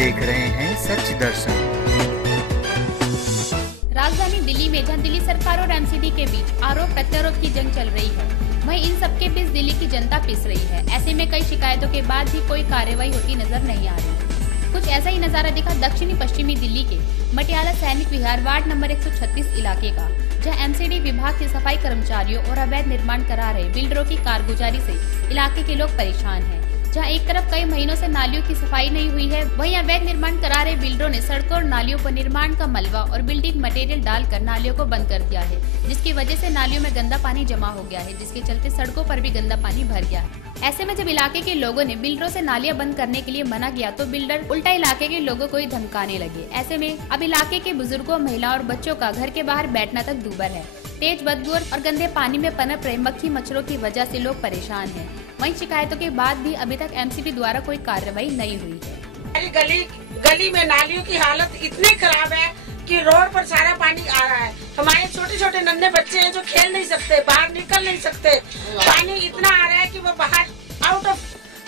देख रहे हैं सच दर्शन। राजधानी दिल्ली में जहां दिल्ली सरकार और एमसीडी के बीच आरोप प्रत्यारोप की जंग चल रही है, वहीं इन सबके बीच दिल्ली की जनता पिस रही है। ऐसे में कई शिकायतों के बाद भी कोई कार्रवाई होती नजर नहीं आ रही। कुछ ऐसा ही नजारा दिखा दक्षिणी पश्चिमी दिल्ली के मटियाला सैनिक विहार वार्ड नंबर 136 इलाके का, जहां एमसीडी विभाग के सफाई कर्मचारियों और अवैध निर्माण करा रहे बिल्डरों की कारगुजारी से इलाके के लोग परेशान हैं। जहां एक तरफ कई महीनों से नालियों की सफाई नहीं हुई है, वहीं अवैध निर्माण करा रहे बिल्डरों ने सड़कों और नालियों पर निर्माण का मलबा और बिल्डिंग मटेरियल डालकर नालियों को बंद कर दिया है, जिसकी वजह से नालियों में गंदा पानी जमा हो गया है, जिसके चलते सड़कों पर भी गंदा पानी भर गया है। ऐसे में जब इलाके के लोगों ने बिल्डरों से नालियां बंद करने के लिए मना किया तो बिल्डर उल्टा इलाके के लोगों को ही धमकाने लगे। ऐसे में अब इलाके के बुजुर्गों, महिलाओं और बच्चों का घर के बाहर बैठना तक दूभर है। तेज बदबू और गंदे पानी में पनप रहे मक्खी मच्छरों की वजह से लोग परेशान हैं। वहीं शिकायतों के बाद भी अभी तक एमसीडी द्वारा कोई कार्रवाई नहीं हुई है। गली में नालियों की हालत इतनी खराब है कि रोड पर सारा पानी आ रहा है। हमारे छोटे छोटे नन्हे बच्चे हैं जो खेल नहीं सकते, बाहर निकल नहीं सकते। पानी इतना आ रहा है कि वो बाहर आउट ऑफ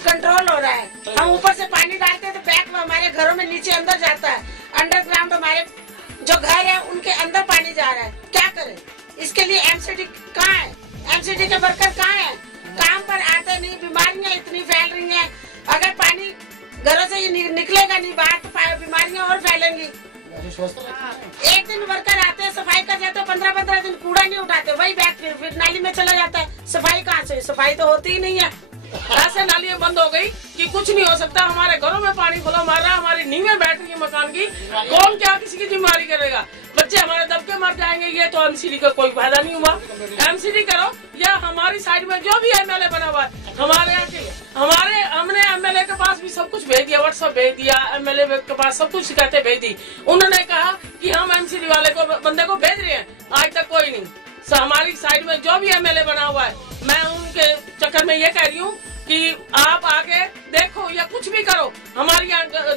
कंट्रोल हो रहा है। हम ऊपर से पानी डालते हैं तो बैक में हमारे घरों में नीचे अंदर जाता है। अंडरग्राउंड हमारे जो घर है उनके अंदर पानी जा रहा है। क्या करें? इसके लिए एमसीडी कहाँ है? एमसीडी के वर्कर कहाँ है? काम पर आते नहीं। बीमारियां इतनी फैल रही हैं। अगर पानी घरों से ये निकलेगा नहीं बाहर तो बीमारियां और फैलेंगी। एक दिन वर्कर आते हैं, सफाई कर जाते हैं, 15-15 दिन कूड़ा नहीं उठाते, वही बैग फिर नाली में चला जाता है। सफाई कहाँ से? सफाई तो होती ही नहीं है। ऐसे नालियां बंद हो गई कि कुछ नहीं हो सकता। हमारे घरों में पानी खुला मार रहा है, हमारी नींवें बैठ रही है मकान की। कौन क्या किसी की जिम्मेदारी करेगा? बच्चे हमारे दबके मर जाएंगे। ये तो एमसीडी का कोई फायदा नहीं हुआ। एमसीडी करो या हमारी साइड में जो भी एमएलए बना हुआ है हमने एमएलए के पास भी सब कुछ भेज दिया, व्हाट्सएप भेज दिया, एमएलए के पास सब कुछ शिकायतें भेज दी। उन्होंने कहा कि हम एमसीडी वाले को बंदे को भेज रहे हैं, आज तक कोई नहीं। हमारी साइड में जो भी एमएलए बना हुआ है, मैं उनके चक्कर में ये कह रही हूँ कि आप आके देखो या कुछ भी करो, हमारी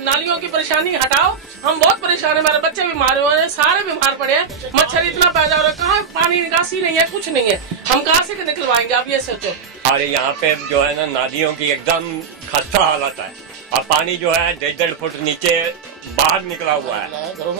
नालियों की परेशानी हटाओ। हम बहुत परेशान है, हमारे बच्चे बीमार हुए हैं, सारे बीमार पड़े हैं, मच्छर इतना पैदा हो रहा है, कहाँ पानी निकासी नहीं है, कुछ नहीं है, हम कहाँ से निकलवाएंगे? आप ये सोचो। और यहाँ पे जो है ना नालियों की एकदम खस्ता हालत है और पानी जो है 1.5 फुट नीचे बाहर निकला हुआ है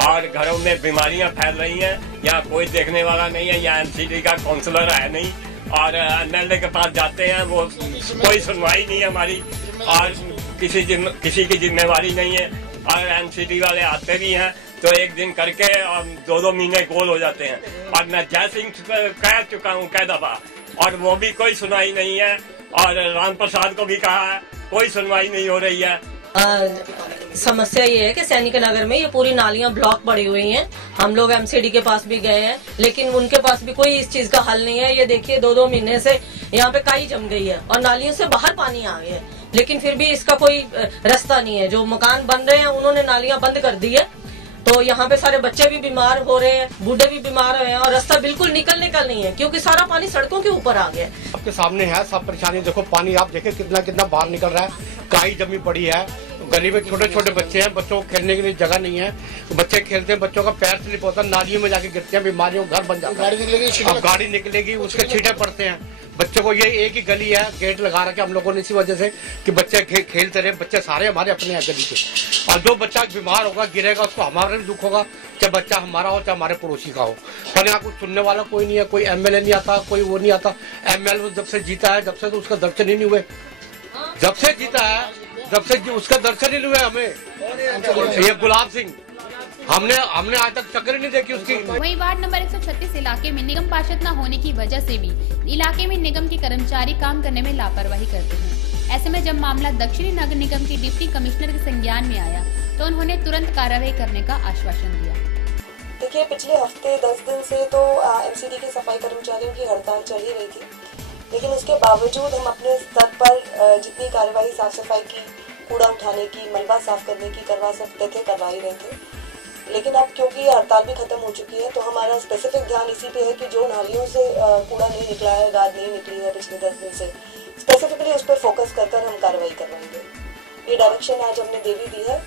और घरों में बीमारियां फैल रही हैं। यहाँ कोई देखने वाला नहीं है, यहाँ एमसीडी का काउंसलर है नहीं और एमएलए के पास जाते हैं, वो कोई सुनवाई नहीं है हमारी और किसी की जिम्मेवारी नहीं है। और एमसीडी वाले आते भी हैं तो एक दिन करके और 2-2 महीने गोल हो जाते हैं। और मैं जय सिंह कह चुका हूँ कई दफा और वो भी कोई सुनवाई नहीं है। और राम प्रसाद को भी कहा है, कोई सुनवाई नहीं हो रही है। समस्या ये है कि सैनिक नगर में ये पूरी नालियां ब्लॉक पड़ी हुई हैं। हम लोग एमसीडी के पास भी गए हैं, लेकिन उनके पास भी कोई इस चीज का हल नहीं है। ये देखिए 2-2 महीने से यहाँ पे काई जम गई है और नालियों से बाहर पानी आ गया है, लेकिन फिर भी इसका कोई रास्ता नहीं है। जो मकान बन रहे हैं उन्होंने नालियां बंद कर दी है, तो यहाँ पे सारे बच्चे भी बीमार हो रहे हैं, बूढ़े भी बीमार हुए हैं और रास्ता बिल्कुल निकलने का नहीं है क्योंकि सारा पानी सड़कों के ऊपर आ गया। आपके सामने है सब परेशानी। देखो पानी आप देखें कितना बाहर निकल रहा है, काई जमी पड़ी है। गली में छोटे छोटे बच्चे हैं, बच्चों को खेलने के लिए जगह नहीं है, बच्चे खेलते हैं, बच्चों का पैर स्लिप होता है, नालियों में जाके गिरते हैं, बीमारियों घर बन जाता है। अब गाड़ी निकलेगी उसके छींटे पड़ते हैं। बच्चों को ये एक ही गली है, गेट लगा रखे हम लोगों ने इसी वजह से कि बच्चे खेलते रहे। बच्चे सारे हमारे अपने हैं गली के, और जो बच्चा बीमार होगा गिरेगा उसको हमारा भी दुख होगा, चाहे बच्चा हमारा हो चाहे हमारे पड़ोसी का हो। पर यहाँ कुछ सुनने वाला कोई नहीं है, कोई एमएलए नहीं आता, कोई वो नहीं आता। एमएलए जब से जीता है जब से तो उसका दर्शन ही नहीं हुए, जब से जीता है जब से उसका दर्शन ही नहीं हुए हमें। ये गुलाब सिंह हमने आज तक चक्कर नहीं देखी उसकी। वहीं वार्ड नंबर 136 इलाके में निगम पार्षद न होने की वजह से भी इलाके में निगम के कर्मचारी काम करने में लापरवाही करते हैं। ऐसे में जब मामला दक्षिणी नगर निगम के डिप्टी कमिश्नर के संज्ञान में आया तो उन्होंने तुरंत कार्रवाई करने का आश्वासन दिया। देखिए, पिछले हफ्ते 10 दिन से तो एमसीडी के सफाई कर्मचारियों की हड़ताल चल ही रही थी, लेकिन उसके बावजूद हम अपने स्तर पर जितनी कार्रवाई साफ सफाई की, कूड़ा उठाने की, मलबा साफ करने की करवा सकते थे करवा ही रहे थे। लेकिन अब क्योंकि हड़ताल भी खत्म हो चुकी है तो हमारा स्पेसिफिक ध्यान इसी पे है कि जो नालियों से कूड़ा नहीं निकला है, गाद नहीं निकली है पिछले 10 दिन से, स्पेसिफिकली उस पर फोकस कर हम कार्रवाई करवाएंगे। ये डायरेक्शन आज हमने दे भी दी है,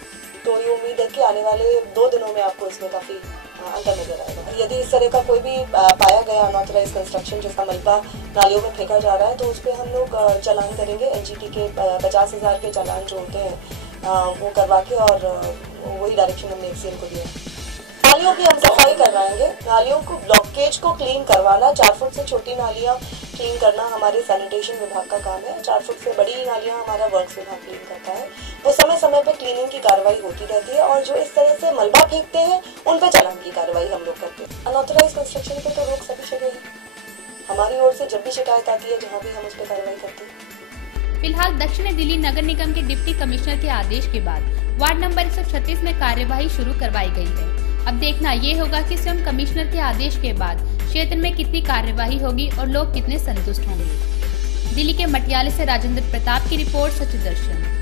तो ये उम्मीद है कि आने वाले 2 दिनों में आपको इसमें काफ़ी अंतर नजर आएगा। यदि इस तरह का कोई भी पाया गया अनऑथराइज कंस्ट्रक्शन जिसका मलबा नालियों में फेंका जा रहा है तो उस पर हम लोग चालान करेंगे। एनजीटी के 50,000 के चालान जो होते हैं वो करवा के, और वही डायरेक्शन हमने एक्सीएम को दिया। नालियों की हम सफाई करवाएंगे। नालियों को ब्लॉकेज को क्लीन करवाना, 4 फुट से छोटी नालियाँ क्लीन करना हमारे सैनिटेशन विभाग का काम है। 4 फुट से बड़ी नालियाँ हमारा वर्क्स विभाग क्लीन करता है। वो समय समय पर क्लीनिंग की कार्रवाई होती रहती है, और जो इस तरह से मलबा फेंकते हैं उन पर चालान की कार्रवाई हम लोग करते हैं। अनऑथराइज कंस्ट्रक्शन पे तो रोक सभी जगह है। हमारी ओर से जब भी शिकायत आती है, जहाँ भी हम उस पर कार्रवाई करते हैं। फिलहाल दक्षिणी दिल्ली नगर निगम के डिप्टी कमिश्नर के आदेश के बाद वार्ड नंबर 136 में कार्यवाही शुरू करवाई गई है। अब देखना ये होगा कि स्वयं कमिश्नर के आदेश के बाद क्षेत्र में कितनी कार्यवाही होगी और लोग कितने संतुष्ट होंगे। दिल्ली के मटियाले से राजेंद्र प्रताप की रिपोर्ट, सच दर्शन।